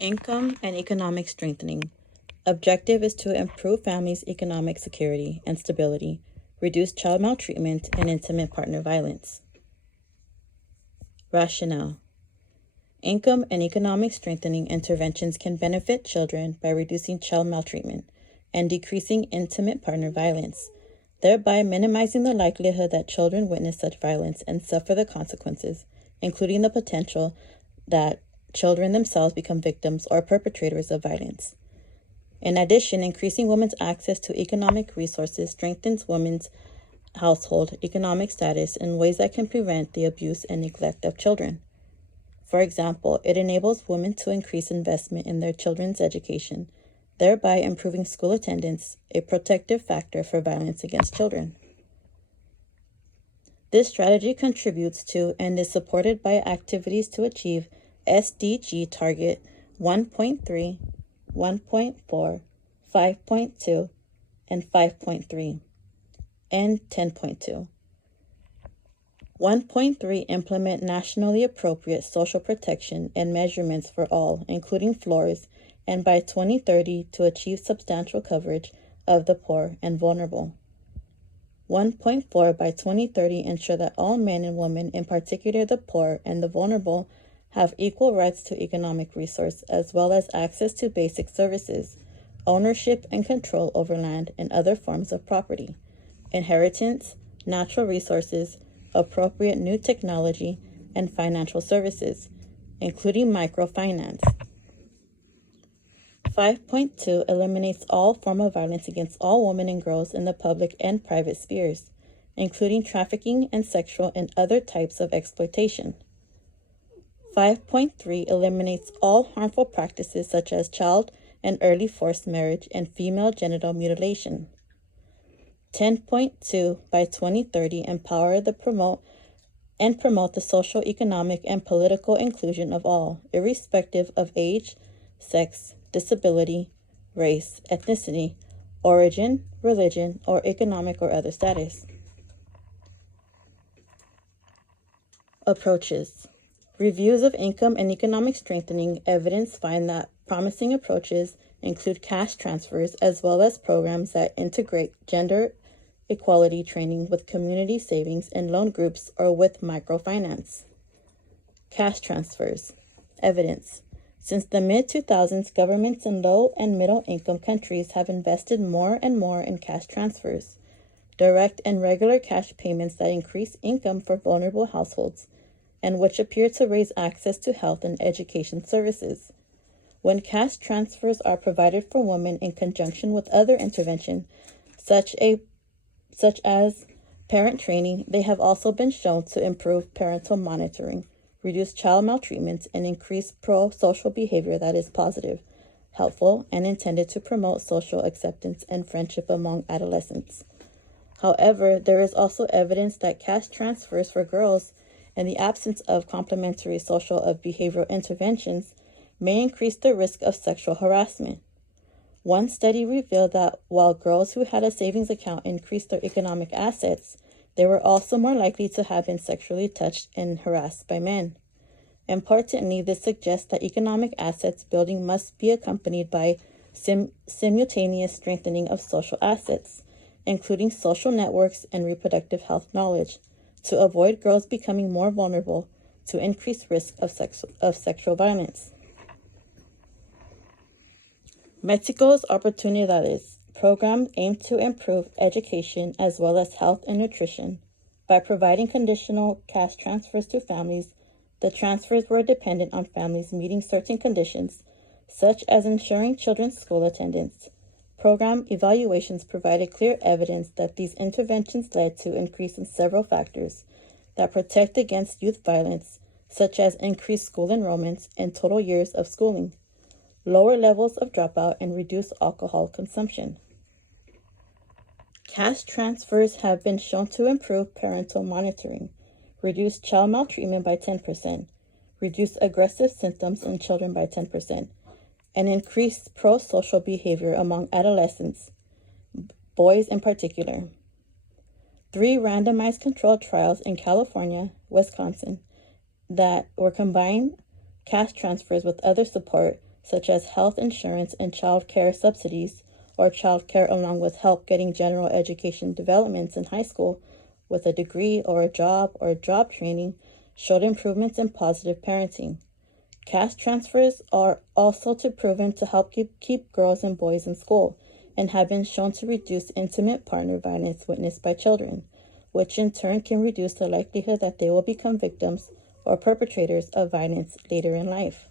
Income and economic strengthening. Objective is to improve families' economic security and stability, reduce child maltreatment and intimate partner violence. Rationale. Income and economic strengthening interventions can benefit children by reducing child maltreatment and decreasing intimate partner violence, thereby minimizing the likelihood that children witness such violence and suffer the consequences, including the potential that children themselves become victims or perpetrators of violence. In addition, increasing women's access to economic resources strengthens women's household economic status in ways that can prevent the abuse and neglect of children. For example, it enables women to increase investment in their children's education, thereby improving school attendance, a protective factor for violence against children. This strategy contributes to and is supported by activities to achieve SDG Target 1.3, 1.4, 5.2, and 5.3, and 10.2. 1.3 Implement nationally appropriate social protection and measurements for all, including floors, and by 2030 to achieve substantial coverage of the poor and vulnerable. 1.4 By 2030 ensure that all men and women, in particular the poor and the vulnerable, have equal rights to economic resource as well as access to basic services, ownership and control over land and other forms of property, inheritance, natural resources, appropriate new technology, and financial services, including microfinance. 5.2 Eliminates all form of violence against all women and girls in the public and private spheres, including trafficking and sexual and other types of exploitation. 5.3 Eliminates all harmful practices such as child and early forced marriage and female genital mutilation. 10.2 By 2030 empower promote the social, economic, and political inclusion of all, irrespective of age, sex, disability, race, ethnicity, origin, religion, or economic or other status. Approaches. Reviews of income and economic strengthening evidence find that promising approaches include cash transfers as well as programs that integrate gender equality training with community savings and loan groups or with microfinance. Cash transfers. Evidence. Since the mid-2000s, governments in low and middle income countries have invested more and more in cash transfers, direct and regular cash payments that increase income for vulnerable households, and which appear to raise access to health and education services. When cash transfers are provided for women in conjunction with other intervention, such as parent training, they have also been shown to improve parental monitoring, reduce child maltreatment, and increase pro-social behavior that is positive, helpful, and intended to promote social acceptance and friendship among adolescents. However, there is also evidence that cash transfers for girls in the absence of complementary social or behavioral interventions may increase the risk of sexual harassment. One study revealed that while girls who had a savings account increased their economic assets, they were also more likely to have been sexually touched and harassed by men. Importantly, this suggests that economic assets building must be accompanied by simultaneous strengthening of social assets, including social networks and reproductive health knowledge, to avoid girls becoming more vulnerable to increased risk of sexual violence. Mexico's Oportunidades program aimed to improve education as well as health and nutrition. By providing conditional cash transfers to families, the transfers were dependent on families meeting certain conditions, such as ensuring children's school attendance. Program evaluations provided clear evidence that these interventions led to an increase in several factors that protect against youth violence, such as increased school enrollments and total years of schooling, lower levels of dropout, and reduced alcohol consumption. Cash transfers have been shown to improve parental monitoring, reduce child maltreatment by 10%, reduce aggressive symptoms in children by 10%, and increase pro-social behavior among adolescents, boys in particular. 3 randomized controlled trials in California, Wisconsin, that were combined cash transfers with other support such as health insurance and child care subsidies, or child care along with help getting general education developments in high school with a degree or job training, showed improvements in positive parenting. Cash transfers are also proven to help keep girls and boys in school and have been shown to reduce intimate partner violence witnessed by children, which in turn can reduce the likelihood that they will become victims or perpetrators of violence later in life.